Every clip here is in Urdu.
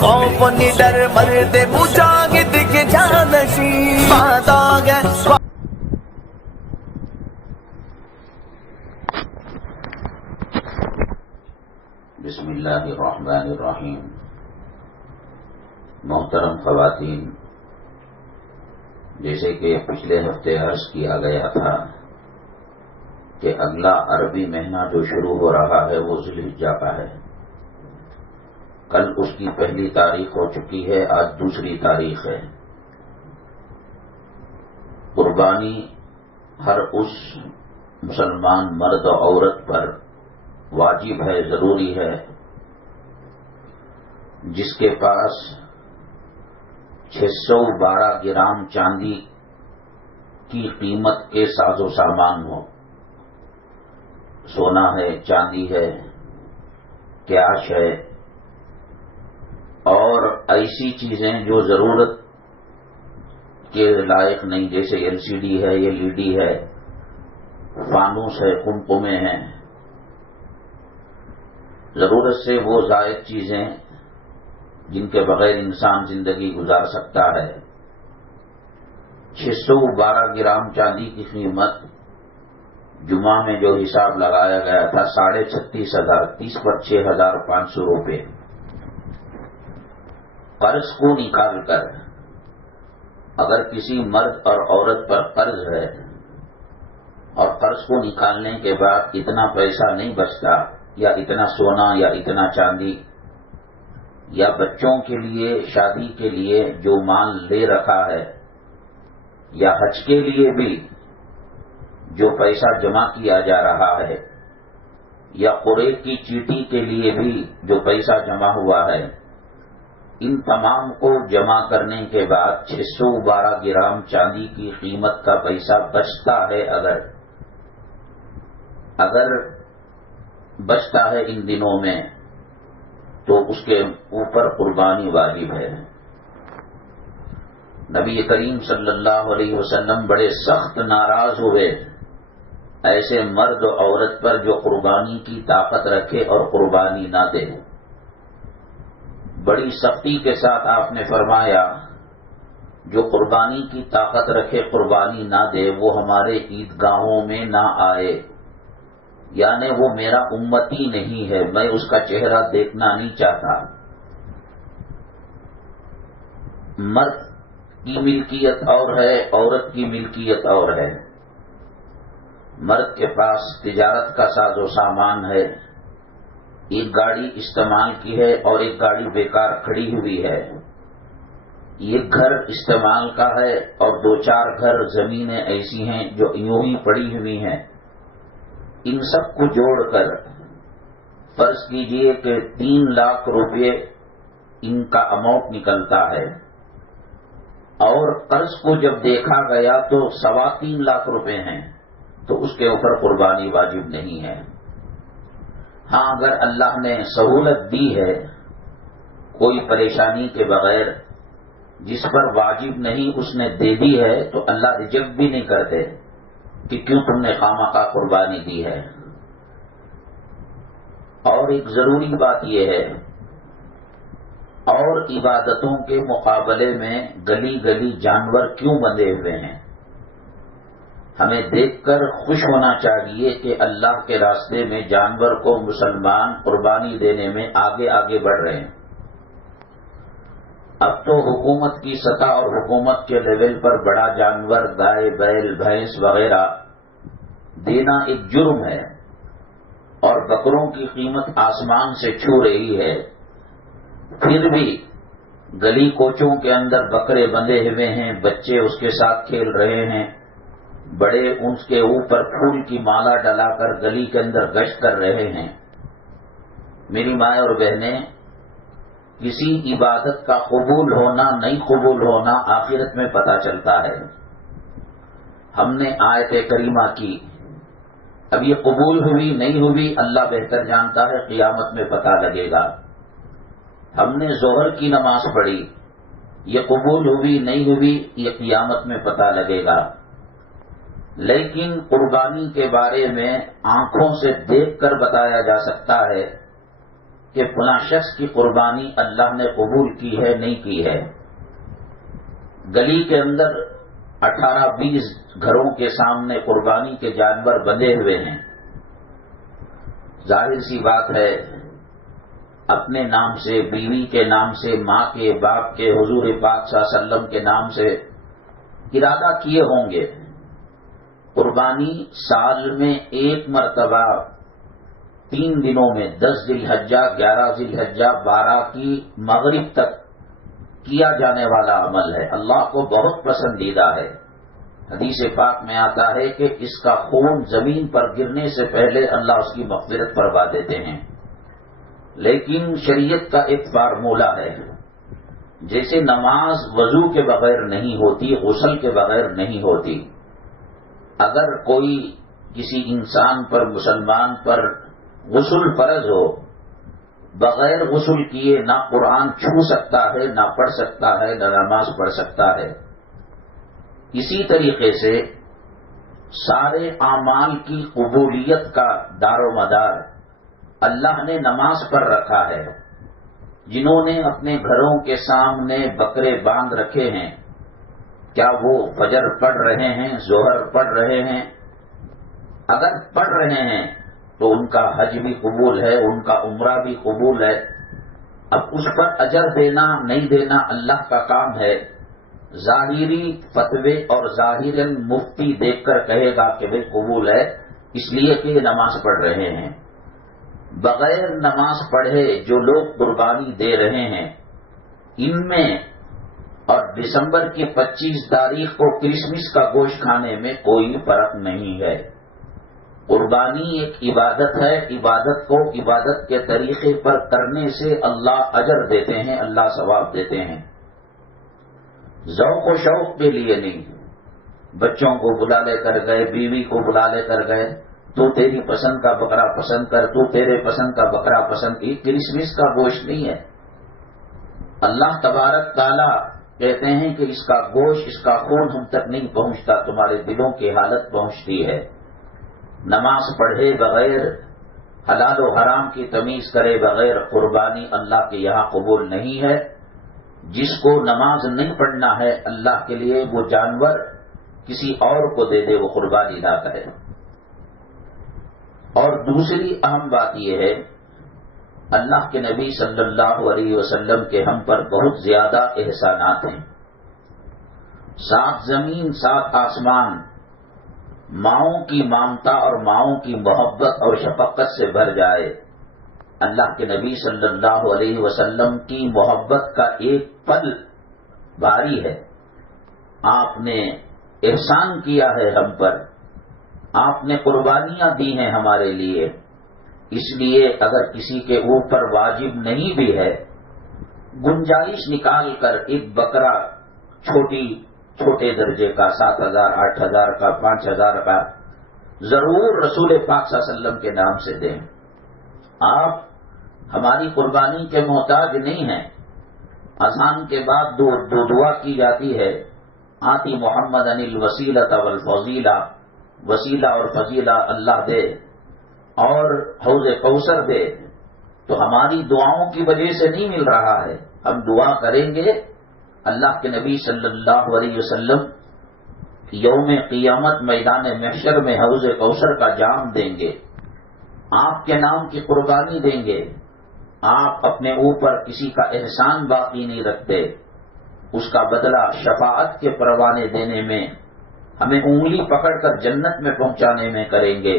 خوف و ندر مرد مجاہد کے جانشین بات آ گئے. بسم اللہ الرحمن الرحیم. محترم خواتین، جیسے کہ پچھلے ہفتے عرض کیا گیا تھا کہ اگلا عربی مہینہ جو شروع ہو رہا ہے وہ ذی الحجہ کا ہے. کل اس کی پہلی تاریخ ہو چکی ہے، آج دوسری تاریخ ہے. قربانی ہر اس مسلمان مرد و عورت پر واجب ہے، ضروری ہے، جس کے پاس 612 گرام چاندی کی قیمت کے ساز و سامان ہو. سونا ہے، چاندی ہے، کیش ہے اور ایسی چیزیں جو ضرورت کے لائق نہیں، جیسے LCD ہے، LED ہے، فانوس ہے، قمقمے ہیں، ضرورت سے وہ زائد چیزیں جن کے بغیر انسان زندگی گزار سکتا ہے. 612 گرام چاندی کی قیمت جمعہ میں جو حساب لگایا گیا تھا 36,500، 30 پر 6,500 روپے. قرض کو نکال کر اگر کسی مرد اور عورت پر قرض ہے اور قرض کو نکالنے کے بعد اتنا پیسہ نہیں بچتا، یا اتنا سونا یا اتنا چاندی، یا بچوں کے لیے شادی کے لیے جو مال لے رکھا ہے، یا حج کے لیے بھی جو پیسہ جمع کیا جا رہا ہے، یا قرعے کی چیٹی کے لیے بھی جو پیسہ جمع ہوا ہے، ان تمام کو جمع کرنے کے بعد 612 گرام چاندی کی قیمت کا پیسہ بچتا ہے. اگر بچتا ہے ان دنوں میں تو اس کے اوپر قربانی واجب ہے. نبی کریم صلی اللہ علیہ وسلم بڑے سخت ناراض ہوئے ایسے مرد و عورت پر جو قربانی کی طاقت رکھے اور قربانی نہ دے. بڑی سختی کے ساتھ آپ نے فرمایا جو قربانی کی طاقت رکھے قربانی نہ دے وہ ہمارے عیدگاہوں میں نہ آئے، یعنی وہ میرا امتی نہیں ہے، میں اس کا چہرہ دیکھنا نہیں چاہتا. مرد کی ملکیت اور ہے، عورت کی ملکیت اور ہے. مرد کے پاس تجارت کا ساز و سامان ہے، ایک گاڑی استعمال کی ہے اور ایک گاڑی بیکار کھڑی ہوئی ہے. ایک گھر استعمال کا ہے اور 2-4 گھر زمینیں ایسی ہیں جو یوں ہی پڑی ہوئی ہیں. ان سب کو جوڑ کر فرض کیجئے کہ 3 لاکھ روپے ان کا اماؤنٹ نکلتا ہے، اور قرض کو جب دیکھا گیا تو 3.25 لاکھ روپے ہیں، تو اس کے اوپر قربانی واجب نہیں ہے. ہاں اگر اللہ نے سہولت دی ہے کوئی پریشانی کے بغیر، جس پر واجب نہیں اس نے دے دی ہے، تو اللہ ریجیکٹ بھی نہیں کرتے کہ کیوں تم نے خامخواہ قربانی دی ہے. اور ایک ضروری بات یہ ہے، اور عبادتوں کے مقابلے میں گلی گلی جانور کیوں بندھے ہوئے ہیں؟ ہمیں دیکھ کر خوش ہونا چاہیے کہ اللہ کے راستے میں جانور کو مسلمان قربانی دینے میں آگے آگے بڑھ رہے ہیں. اب تو حکومت کی سطح اور حکومت کے لیول پر بڑا جانور گائے، بیل، بھینس وغیرہ دینا ایک جرم ہے، اور بکروں کی قیمت آسمان سے چھو رہی ہے. پھر بھی گلی کوچوں کے اندر بکرے بندھے ہوئے ہیں، بچے اس کے ساتھ کھیل رہے ہیں، بڑے اس کے اوپر پھول کی مالا ڈلا کر گلی کے اندر گشت کر رہے ہیں. میری مائیں اور بہنیں، کسی عبادت کا قبول ہونا نہیں قبول ہونا آخرت میں پتہ چلتا ہے. ہم نے آیت کریمہ کی، اب یہ قبول ہوئی نہیں ہوئی اللہ بہتر جانتا ہے، قیامت میں پتہ لگے گا. ہم نے ظہر کی نماز پڑھی، یہ قبول ہوئی نہیں ہوئی یہ قیامت میں پتہ لگے گا. لیکن قربانی کے بارے میں آنکھوں سے دیکھ کر بتایا جا سکتا ہے کہ فلاں شخص کی قربانی اللہ نے قبول کی ہے نہیں کی ہے. گلی کے اندر 18-20 گھروں کے سامنے قربانی کے جانور بندھے ہوئے ہیں. ظاہر سی بات ہے اپنے نام سے، بیوی کے نام سے، ماں کے، باپ کے، حضور پاک صلی اللہ علیہ وسلم کے نام سے ارادہ کیے ہوں گے. قربانی سال میں ایک مرتبہ 3 دنوں میں 10 ذی الحجہ، 11 ذی الحجہ، 12 کی مغرب تک کیا جانے والا عمل ہے. اللہ کو بہت پسندیدہ ہے. حدیث پاک میں آتا ہے کہ اس کا خون زمین پر گرنے سے پہلے اللہ اس کی مغفرت فرما دیتے ہیں. لیکن شریعت کا ایک فارمولہ ہے. جیسے نماز وضو کے بغیر نہیں ہوتی، غسل کے بغیر نہیں ہوتی. اگر کوئی کسی انسان پر، مسلمان پر غسل فرض ہو، بغیر غسل کیے نہ قرآن چھو سکتا ہے، نہ پڑھ سکتا ہے، نہ نماز پڑھ سکتا ہے. اسی طریقے سے سارے اعمال کی قبولیت کا دار و مدار اللہ نے نماز پر رکھا ہے. جنہوں نے اپنے گھروں کے سامنے بکرے باندھ رکھے ہیں، کیا وہ فجر پڑھ رہے ہیں، ظہر پڑھ رہے ہیں؟ اگر پڑھ رہے ہیں تو ان کا حج بھی قبول ہے، ان کا عمرہ بھی قبول ہے. اب اس پر اجر دینا نہیں دینا اللہ کا کام ہے. ظاہری فتوے اور ظاہراً مفتی دیکھ کر کہے گا کہ بھائی قبول ہے، اس لیے کہ یہ نماز پڑھ رہے ہیں. بغیر نماز پڑھے جو لوگ قربانی دے رہے ہیں، ان میں اور دسمبر کی 25 تاریخ کو کرسمس کا گوشت کھانے میں کوئی فرق نہیں ہے. قربانی ایک عبادت ہے. عبادت کو عبادت کے طریقے پر کرنے سے اللہ اجر دیتے ہیں، اللہ ثواب دیتے ہیں. ذوق و شوق کے لیے نہیں. بچوں کو بلا لے کر گئے، بیوی کو بلا لے کر گئے، تو تیری پسند کا بکرا پسند کر، تو تیرے پسند کا بکرا پسند. یہ کرسمس کا گوشت نہیں ہے. اللہ تبارک تعالی کہتے ہیں کہ اس کا گوشت، اس کا خون ہم تک نہیں پہنچتا، تمہارے دلوں کی حالت پہنچتی ہے. نماز پڑھے بغیر، حلال و حرام کی تمیز کرے بغیر قربانی اللہ کے یہاں قبول نہیں ہے. جس کو نماز نہیں پڑھنا ہے اللہ کے لیے، وہ جانور کسی اور کو دے دے، وہ قربانی نہ کرے. اور دوسری اہم بات یہ ہے، اللہ کے نبی صلی اللہ علیہ وسلم کے ہم پر بہت زیادہ احسانات ہیں. 7 زمین 7 آسمان ماؤں کی مامتا اور ماؤں کی محبت اور شفقت سے بھر جائے. اللہ کے نبی صلی اللہ علیہ وسلم کی محبت کا ایک پل بھاری ہے. آپ نے احسان کیا ہے ہم پر، آپ نے قربانیاں دی ہیں ہمارے لیے. اس لیے اگر کسی کے اوپر واجب نہیں بھی ہے، گنجائش نکال کر ایک بکرا چھوٹے درجے کا 7,000 8,000 کا 5,000 کا ضرور رسول پاک صلی اللہ علیہ وسلم کے نام سے دیں. آپ ہماری قربانی کے محتاج نہیں ہیں. اذان کے بعد دو دعا کی جاتی ہے، آتی محمد ان الوسیلۃ والفضیلہ، وسیلہ اور فضیلہ اللہ دے اور حوض کوثر دے. تو ہماری دعاؤں کی وجہ سے نہیں مل رہا ہے. ہم دعا کریں گے، اللہ کے نبی صلی اللہ علیہ وسلم یوم قیامت میدان محشر میں حوض کوثر کا جام دیں گے، آپ کے نام کی قربانی دیں گے. آپ اپنے اوپر کسی کا احسان باقی نہیں رکھتے، اس کا بدلہ شفاعت کے پروانے دینے میں، ہمیں انگلی پکڑ کر جنت میں پہنچانے میں کریں گے.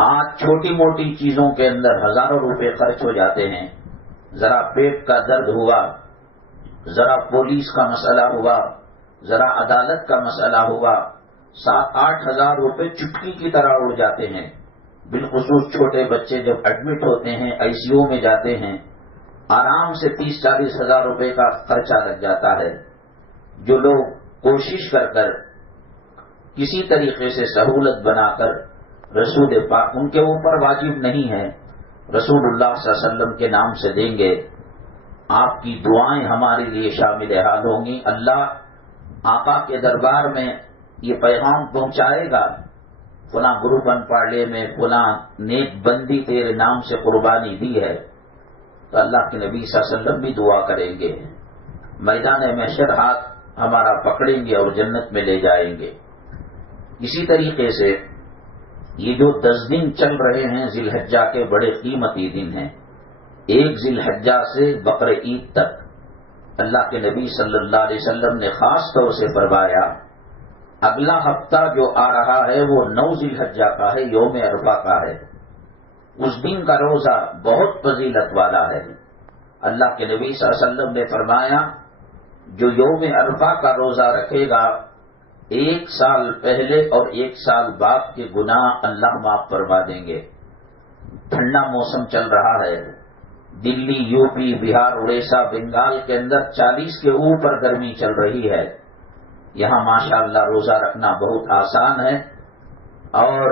آج چھوٹی موٹی چیزوں کے اندر ہزاروں روپے خرچ ہو جاتے ہیں. ذرا پیٹ کا درد ہوا، ذرا پولیس کا مسئلہ ہوا، ذرا عدالت کا مسئلہ ہوا، 7-8 ہزار روپے چٹکی کی طرح اڑ جاتے ہیں. بالخصوص چھوٹے بچے جب ایڈمٹ ہوتے ہیں، آئی سی یو میں جاتے ہیں، آرام سے 30-40 ہزار روپے کا خرچہ لگ جاتا ہے. جو لوگ کوشش کر کر کسی طریقے سے سہولت بنا کر رسول پاک، ان کے اوپر واجب نہیں ہے، رسول اللہ صلی اللہ علیہ وسلم کے نام سے دیں گے، آپ کی دعائیں ہمارے لیے شامل حال ہوں گی. اللہ آقا کے دربار میں یہ پیغام پہنچائے گا، فلاں گروپ ان پارلے میں فلاں نیک بندی تیرے نام سے قربانی دی ہے. تو اللہ کے نبی صلی اللہ علیہ وسلم بھی دعا کریں گے، میدان محشر ہاتھ ہمارا پکڑیں گے اور جنت میں لے جائیں گے۔ اسی طریقے سے یہ جو 10 دن چل رہے ہیں ذی الحجہ کے، بڑے قیمتی دن ہیں۔ 1 ذی الحجہ سے بقر عید تک اللہ کے نبی صلی اللہ علیہ وسلم نے خاص طور سے فرمایا اگلا ہفتہ جو آ رہا ہے وہ 9 ذی الحجہ کا ہے، یوم عرفہ کا ہے۔ اس دن کا روزہ بہت فضیلت والا ہے۔ اللہ کے نبی صلی اللہ علیہ وسلم نے فرمایا جو یوم عرفہ کا روزہ رکھے گا 1 سال پہلے اور 1 سال بعد کے گناہ اللہ معاف فرما دیں گے۔ ٹھنڈا موسم چل رہا ہے، دلی، یو پی، بہار، اڑیسہ، بنگال کے اندر 40 کے اوپر گرمی چل رہی ہے۔ یہاں ماشاءاللہ روزہ رکھنا بہت آسان ہے اور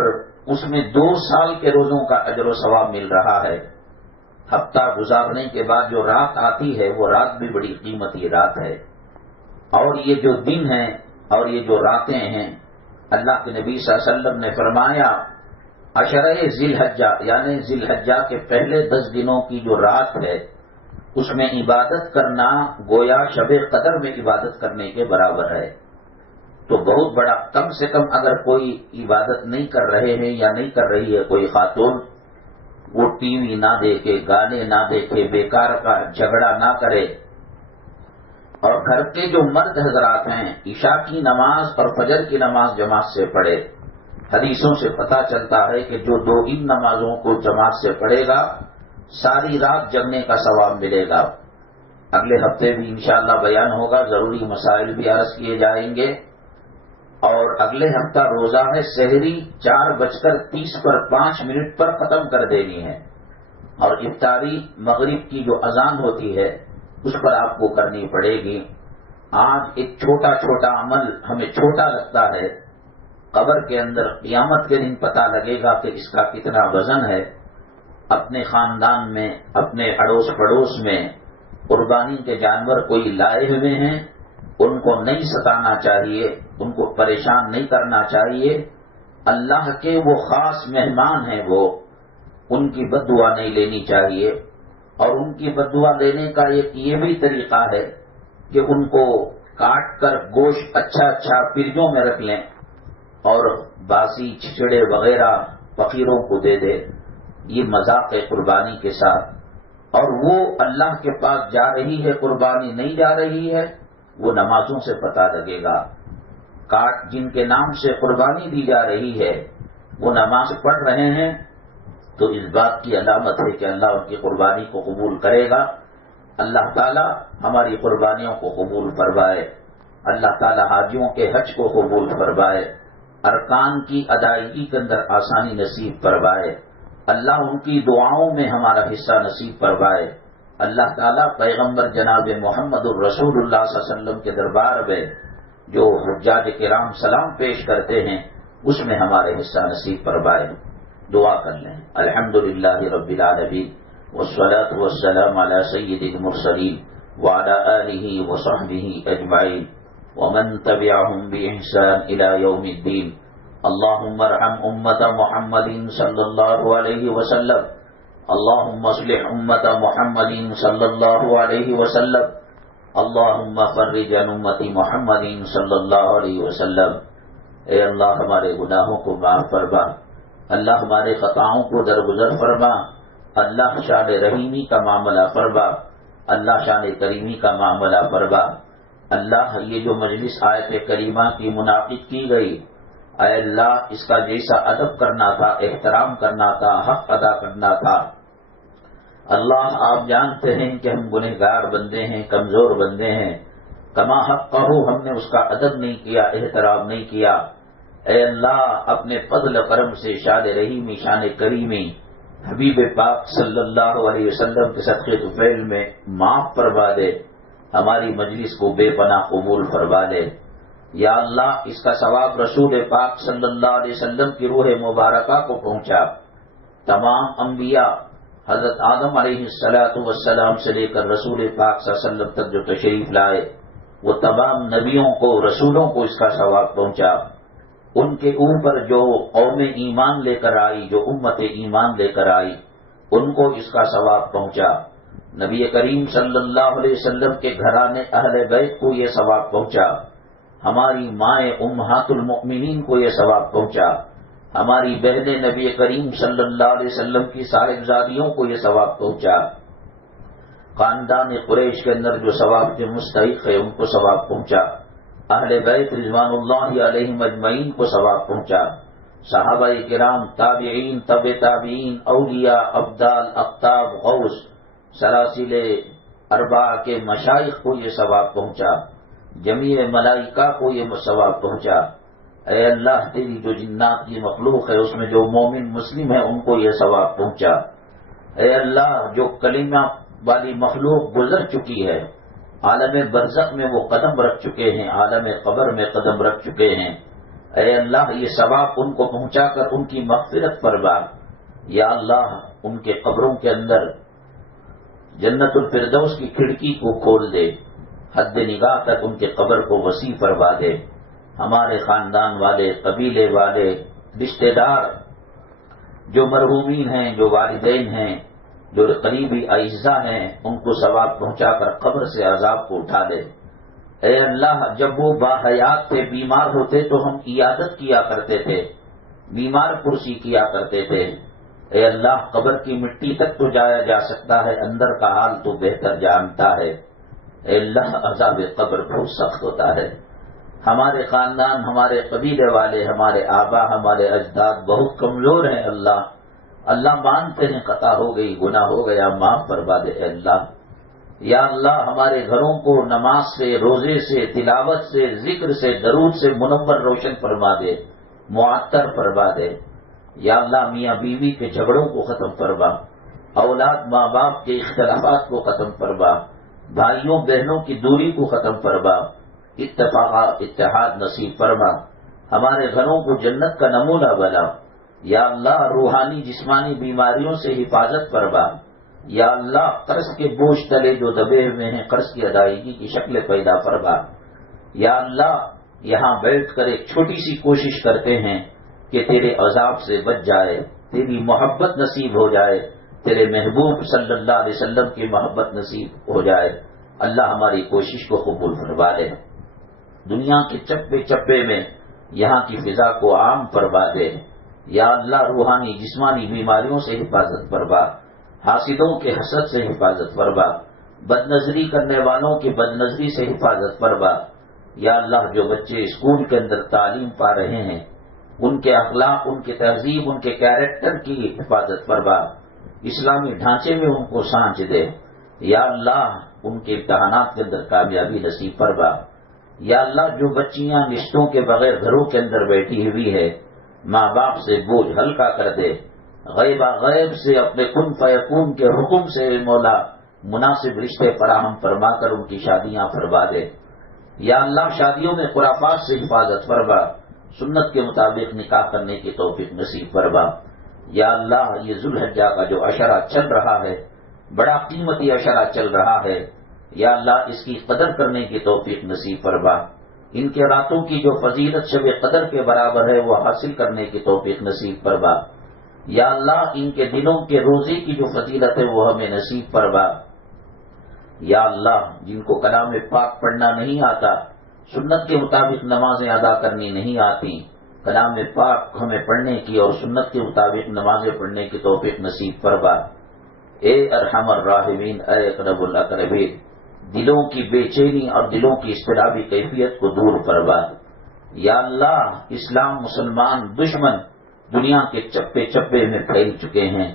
اس میں 2 سال کے روزوں کا اجر و ثواب مل رہا ہے۔ ہفتہ گزارنے کے بعد جو رات آتی ہے وہ رات بھی بڑی قیمتی رات ہے، اور یہ جو دن ہیں اور یہ جو راتیں ہیں، اللہ کے نبی صلی اللہ علیہ وسلم نے فرمایا عشرہ ذی الحجہ یعنی ذی الحجہ کے پہلے 10 دنوں کی جو رات ہے اس میں عبادت کرنا گویا شب قدر میں عبادت کرنے کے برابر ہے۔ تو بہت بڑا، کم سے کم اگر کوئی عبادت نہیں کر رہے ہیں یا نہیں کر رہی ہے کوئی خاتون، وہ ٹی وی نہ دیکھے، گانے نہ دیکھے، بیکار کا جھگڑا نہ کرے، اور گھر کے جو مرد حضرات ہیں عشاء کی نماز اور فجر کی نماز جماعت سے پڑھے۔ حدیثوں سے پتہ چلتا ہے کہ جو 2 ان نمازوں کو جماعت سے پڑھے گا ساری رات جگنے کا ثواب ملے گا۔ اگلے ہفتے بھی انشاءاللہ بیان ہوگا، ضروری مسائل بھی عرض کیے جائیں گے۔ اور اگلے ہفتہ روزہ ہے، سحری 4:30 پر 5 منٹ پر ختم کر دینی ہے، اور افطاری مغرب کی جو اذان ہوتی ہے اس پر آپ کو کرنی پڑے گی۔ آج ایک چھوٹا چھوٹا عمل ہمیں چھوٹا لگتا ہے، قبر کے اندر قیامت کے دن پتہ لگے گا کہ اس کا کتنا وزن ہے۔ اپنے خاندان میں، اپنے اڑوس پڑوس میں قربانی کے جانور کوئی لائے ہوئے ہیں، ان کو نہیں ستانا چاہیے، ان کو پریشان نہیں کرنا چاہیے۔ اللہ کے وہ خاص مہمان ہیں، وہ ان کی بد دعا نہیں لینی چاہیے، اور ان کی بد دعا لینے کا ایک یہ بھی طریقہ ہے کہ ان کو کاٹ کر گوشت اچھا پرجوں میں رکھ لیں اور باسی چھچڑے وغیرہ فقیروں کو دے دے۔ یہ مذاق ہے قربانی کے ساتھ، اور وہ اللہ کے پاس جا رہی ہے قربانی نہیں جا رہی ہے وہ نمازوں سے پتہ لگے گا۔ کاٹ جن کے نام سے قربانی دی جا رہی ہے وہ نماز پڑھ رہے ہیں تو اس بات کی علامت ہے کہ اللہ ان کی قربانی کو قبول کرے گا۔ اللہ تعالی ہماری قربانیوں کو قبول فرمائے، اللہ تعالی حاجیوں کے حج کو قبول فرمائے، ارکان کی ادائیگی کے اندر آسانی نصیب فرمائے، اللہ ان کی دعاؤں میں ہمارا حصہ نصیب فرمائے۔ اللہ تعالیٰ پیغمبر جناب محمد الرسول اللہ صلی اللہ علیہ وسلم کے دربار میں جو حجاج کرام سلام پیش کرتے ہیں اس میں ہمارے حصہ نصیب فرمائے۔ دعا کر لیں۔ الحمدللہ رب العالمین والصلاة والسلام علی سید المرسلین وعلی آلہ وصحبہ اجمعین ومن تبعهم بإحسان إلى يوم الدين۔ اللهم ارحم امت محمد صلی اللہ علیہ وسلم، اللهم اصلح امت محمد صلی اللہ علیہ وسلم، اللهم فرج عن امت محمد صلی اللہ علیہ وسلم۔ اے اللہ ہمارے گناہوں کو معاف فرما، اللہ ہمارے خطاؤں کو درگزر فرما، اللہ شان رحیمی کا معاملہ فرما، اللہ شان کریمی کا معاملہ فرما۔ اللہ یہ جو مجلس آیت کریمہ کی منعقد کی گئی، اے اللہ اس کا جیسا ادب کرنا تھا، احترام کرنا تھا، حق ادا کرنا تھا، اللہ آپ جانتے ہیں کہ ہم گنہگار بندے ہیں، کمزور بندے ہیں، کما حق کہو ہم نے اس کا ادب نہیں کیا، احترام نہیں کیا۔ اے اللہ اپنے فضل کرم سے شان رحیمی، شان کریمی حبیب پاک صلی اللہ علیہ وسلم کے صدقے طفیل میں معاف فرما دے، ہماری مجلس کو بے پناہ قبول فرما دے۔ یا اللہ اس کا ثواب رسول پاک صلی اللہ علیہ وسلم کی روح مبارکہ کو پہنچا۔ تمام انبیاء حضرت آدم علیہ السلام سے لے کر رسول پاک صلی اللہ علیہ وسلم تک جو تشریف لائے وہ تمام نبیوں کو، رسولوں کو اس کا ثواب پہنچا۔ ان کے اوپر جو قوم ایمان لے کر آئی، جو امت ایمان لے کر آئی، ان کو اس کا ثواب پہنچا۔ نبی کریم صلی اللہ علیہ وسلم کے گھرانے اہل بیت کو یہ ثواب پہنچا، ہماری مائیں امہات المؤمنین کو یہ ثواب پہنچا، ہماری بہنیں نبی کریم صلی اللہ علیہ وسلم کی صاحبزادیوں کو یہ ثواب پہنچا، خاندان قریش کے اندر جو ثواب کے مستحق ہے ان کو ثواب پہنچا، اہل بیت رضوان اللہ علیہم اجمعین کو ثواب پہنچا، صحابہ کرام، تابعین، تبع تابعین، اولیاء، ابدال، اقطاب، غوث، سلاسل اربعہ کے مشائخ کو یہ ثواب پہنچا، جمیع ملائکہ کو یہ ثواب پہنچا۔ اے اللہ تیری جو جنات کی مخلوق ہے اس میں جو مومن مسلم ہے ان کو یہ ثواب پہنچا۔ اے اللہ جو کلمہ والی مخلوق گزر چکی ہے، عالم برزخ میں وہ قدم رکھ چکے ہیں، عالم قبر میں قدم رکھ چکے ہیں، اے اللہ یہ ثواب ان کو پہنچا کر ان کی مغفرت فرما۔ یا اللہ ان کے قبروں کے اندر جنت الفردوس کی کھڑکی کو کھول دے، حد نگاہ تک ان کے قبر کو وسیع فرما دے۔ ہمارے خاندان والے، قبیلے والے، رشتہ دار جو مرحومین ہیں، جو والدین ہیں، جو قریبی اعزاء ہیں، ان کو ثواب پہنچا کر قبر سے عذاب کو اٹھا دے۔ اے اللہ جب وہ باحیات تھے، بیمار ہوتے تو ہم عیادت کیا کرتے تھے، بیمار پرسی کیا کرتے تھے۔ اے اللہ قبر کی مٹی تک تو جایا جا سکتا ہے، اندر کا حال تو بہتر جانتا ہے۔ اے اللہ عذاب قبر بہت سخت ہوتا ہے۔ ہمارے خاندان، ہمارے قبیلے والے، ہمارے آبا، ہمارے اجداد بہت کمزور ہیں اللہ، اللہ مانتے ہیں خطا ہو گئی، گناہ ہو گیا، معاف فرما دے اے اللہ۔ یا اللہ ہمارے گھروں کو نماز سے، روزے سے، تلاوت سے، ذکر سے، درود سے منور روشن فرما دے، معطر فرما دے۔ یا اللہ میاں بیوی کے جھگڑوں کو ختم فرما، اولاد ماں باپ کے اختلافات کو ختم فرما، بھائیوں بہنوں کی دوری کو ختم فرما، اتحاد نصیب فرما، ہمارے گھروں کو جنت کا نمونہ بنا۔ یا اللہ روحانی جسمانی بیماریوں سے حفاظت فرما۔ یا اللہ قرض کے بوجھ تلے جو دبے ہوئے ہیں قرض کی ادائیگی کی شکل پیدا فرما۔ یا اللہ یہاں بیٹھ کر ایک چھوٹی سی کوشش کرتے ہیں کہ تیرے عذاب سے بچ جائے، تیری محبت نصیب ہو جائے، تیرے محبوب صلی اللہ علیہ وسلم کی محبت نصیب ہو جائے۔ اللہ ہماری کوشش کو قبول فرما لے، دنیا کے چپے چپے میں یہاں کی فضا کو عام فرما دے۔ یا اللہ روحانی جسمانی بیماریوں سے حفاظت فرما، حاسدوں کے حسد سے حفاظت فرما، بد نظری کرنے والوں کی بد نظری سے حفاظت فرما۔ یا اللہ جو بچے اسکول کے اندر تعلیم پا رہے ہیں ان کے اخلاق، ان کے تہذیب، ان کے کیریکٹر کی حفاظت فرما، اسلامی ڈھانچے میں ان کو سانچ دے۔ یا اللہ ان کے امتحانات کے اندر کامیابی نصیب فرما۔ یا اللہ جو بچیاں رشتوں کے بغیر گھروں کے اندر بیٹھی ہوئی ہے ماں باپ سے بوجھ ہلکا کر دے، غیبہ غیب سے اپنے کن فیکون کے حکم سے مولا مناسب رشتے فراہم فرما کر ان کی شادیاں فرما دے۔ یا اللہ شادیوں میں خرافات سے حفاظت فرما، سنت کے مطابق نکاح کرنے کی توفیق نصیب فرما۔ یا اللہ یہ ذوالحجہ کا جو عشرہ چل رہا ہے بڑا قیمتی عشرہ چل رہا ہے، یا اللہ اس کی قدر کرنے کی توفیق نصیب فرما، ان کے راتوں کی جو فضیلت شب قدر کے برابر ہے وہ حاصل کرنے کی توفیق نصیب فرما۔ یا اللہ ان کے دنوں کے روزے کی جو فضیلت ہے وہ ہمیں نصیب فرما۔ یا اللہ جن کو کلام پاک پڑھنا نہیں آتا، سنت کے مطابق نمازیں ادا کرنی نہیں آتی، کلام پاک ہمیں پڑھنے کی اور سنت کے مطابق نمازیں پڑھنے کی توفیق نصیب فرما۔ اے ارحم الراحمین، اے اقرب الاقربین، دلوں کی بے چینی اور دلوں کی اضطرابی کیفیت کو دور فرما۔ یا اللہ اسلام مسلمان دشمن دنیا کے چپے چپے میں پھیل چکے ہیں،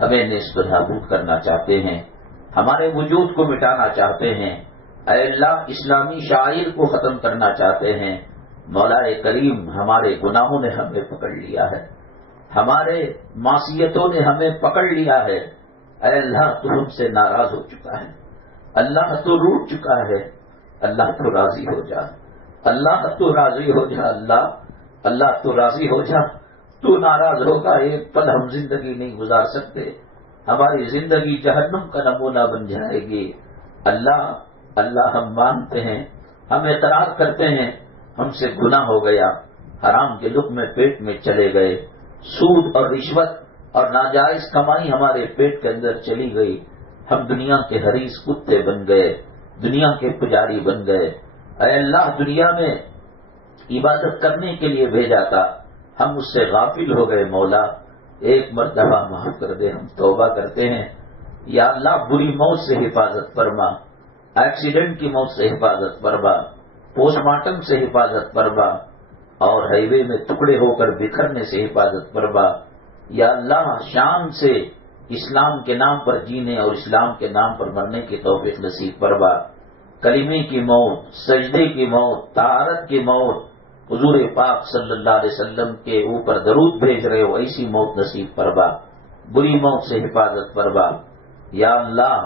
ہمیں نصب نابود کرنا چاہتے ہیں، ہمارے وجود کو مٹانا چاہتے ہیں۔ اے اللہ اسلامی شاعر کو ختم کرنا چاہتے ہیں۔ مولا کریم ہمارے گناہوں نے ہمیں پکڑ لیا ہے، ہمارے معصیتوں نے ہمیں پکڑ لیا ہے۔ اے اللہ تو ہم سے ناراض ہو چکا ہے، اللہ تو روٹ چکا ہے، اللہ تو راضی ہو جا، اللہ تو راضی ہو جا، اللہ تو راضی ہو جا، تو ناراض ہوگا ایک پل ہم زندگی نہیں گزار سکتے، ہماری زندگی جہنم کا نمونہ بن جائے گی۔ اللہ ہم مانتے ہیں، ہم اعتراف کرتے ہیں ہم سے گناہ ہو گیا، حرام کے لقمے پیٹ میں چلے گئے، سود اور رشوت اور ناجائز کمائی ہمارے پیٹ کے اندر چلی گئی، ہم دنیا کے حریص کتے بن گئے، دنیا کے پجاری بن گئے۔ اے اللہ، دنیا میں عبادت کرنے کے لیے بھیجا تھا، ہم اس سے غافل ہو گئے مولا، ایک مرتبہ معاف کر دے، ہم توبہ کرتے ہیں۔ یا اللہ، بری موت سے حفاظت فرما، ایکسیڈنٹ کی موت سے حفاظت فرما، پوسٹ مارٹم سے حفاظت فرما، اور ہائی وے میں ٹکڑے ہو کر بکھرنے سے حفاظت فرما۔ یا اللہ، شان سے اسلام کے نام پر جینے اور اسلام کے نام پر مرنے کی توفیق نصیب فرما۔ کلمے کی موت، سجدے کی موت، طہارت کی موت، حضور پاک صلی اللہ علیہ وسلم کے اوپر درود بھیج رہے ہو ایسی موت نصیب فرما، بری موت سے حفاظت فرما۔ یا اللہ،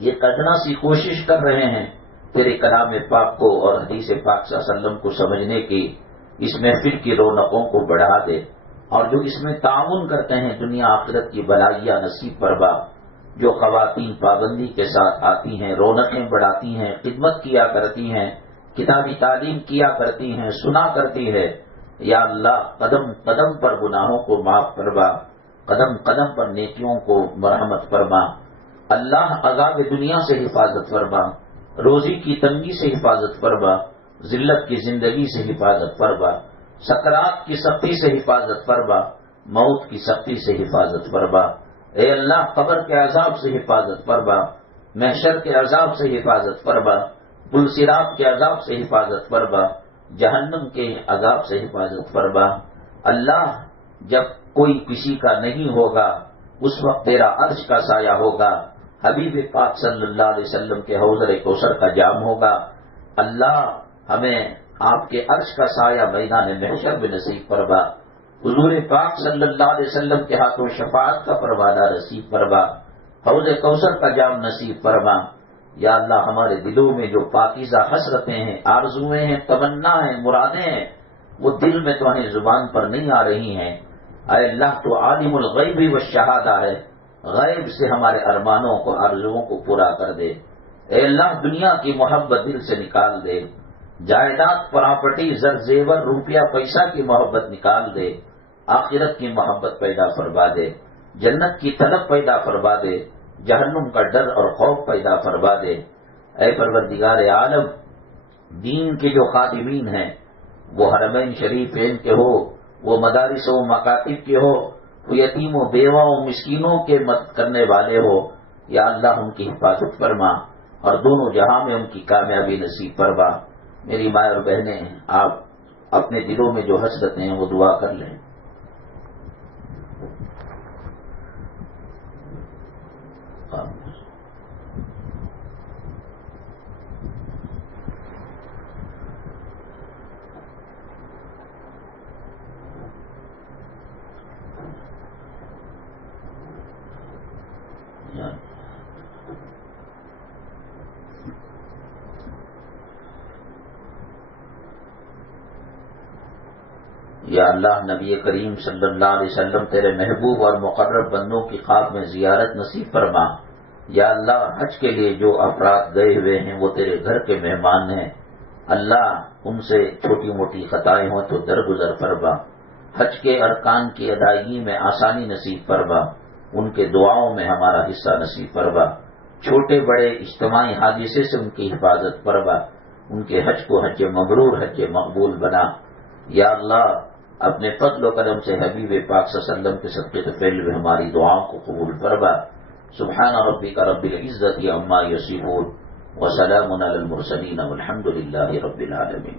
یہ ادنا سی کوشش کر رہے ہیں تیرے کلام پاک کو اور حدیث پاک صلی اللہ علیہ وسلم کو سمجھنے کی، اس محفل کی رونقوں کو بڑھا دے، اور جو اس میں تعاون کرتے ہیں دنیا آخرت کی بھلائیاں نصیب فرما۔ جو خواتین پابندی کے ساتھ آتی ہیں، رونقیں بڑھاتی ہیں، خدمت کیا کرتی ہیں، کتابی تعلیم کیا کرتی ہیں، سنا کرتی ہے، یا اللہ قدم قدم پر گناہوں کو معاف فرما، قدم قدم پر نیکیوں کو مرحمت فرما۔ اللہ، عذاب دنیا سے حفاظت فرما، روزی کی تنگی سے حفاظت فرما، ذلت کی زندگی سے حفاظت فرما، سکرات کی سختی سے حفاظت فرما، موت کی سختی سے حفاظت فرما۔ اے اللہ، قبر کے عذاب سے حفاظت فرما، محشر کے عذاب سے حفاظت فرما، پلصراط کے عذاب سے حفاظت فرما، جہنم کے عذاب سے حفاظت فرما۔ اللہ، جب کوئی کسی کا نہیں ہوگا اس وقت تیرا عرش کا سایہ ہوگا، حبیب پاک صلی اللہ علیہ وسلم کے حوض کوثر کا جام ہوگا۔ اللہ، ہمیں آپ کے عرش کا سایہ میدان محشر میں نصیب فرما، حضور پاک صلی اللہ علیہ وسلم کے ہاتھوں شفاعت کا پروانہ نصیب فرما، حوض کوثر کا جام نصیب فرما۔ یا اللہ، ہمارے دلوں میں جو پاکیزہ حسرتیں ہیں، آرزویں ہیں، تمنا ہیں، مرادیں ہیں، وہ دل میں تو ہمیں زبان پر نہیں آ رہی ہیں۔ اے اللہ، تو عالم الغیب والشہادہ ہے، غیب سے ہمارے ارمانوں کو، آرزوؤں کو پورا کر دے۔ اے اللہ، دنیا کی محبت دل سے نکال دے، جائیداد، پراپرٹی، زر زیور، روپیہ پیسہ کی محبت نکال دے، آخرت کی محبت پیدا فرما دے، جنت کی طلب پیدا فرما دے، جہنم کا ڈر اور خوف پیدا فرما دے۔ اے پروردگار عالم، دین کے جو خادمین ہیں، وہ حرمین شریفین کے ہو، وہ مدارس و مکاتب کے ہو، وہ یتیم و بیواؤں مسکینوں کے مدد کرنے والے ہو، یا اللہ ان کی حفاظت فرما اور دونوں جہاں میں ان کی کامیابی نصیب فرما۔ میری ماں اور بہنیں، آپ اپنے دلوں میں جو حسرتیں ہیں وہ دعا کر لیں۔ یا اللہ، نبی کریم صلی اللہ علیہ وسلم تیرے محبوب اور مقرب بندوں کی خواب میں زیارت نصیب فرما۔ یا اللہ، حج کے لیے جو افراد گئے ہوئے ہیں وہ تیرے گھر کے مہمان ہیں، اللہ ان سے چھوٹی موٹی خطائیں ہوں تو درگزر فرما، حج کے ارکان کی ادائیگی میں آسانی نصیب فرما، ان کے دعاؤں میں ہمارا حصہ نصیب فرما، چھوٹے بڑے اجتماعی حادثے سے ان کی حفاظت فرما، ان کے حج کو حج مبرور، حج مقبول بنا۔ یا اللہ، اپنے فضل و کرم سے حبیب پاک صلی اللہ علیہ وسلم کے صدقے طفیل میں ہماری دعاؤں کو قبول فرما۔ سبحان ربک رب العزت عما یصفون وسلام علی المرسلین والحمد للہ رب العالمین۔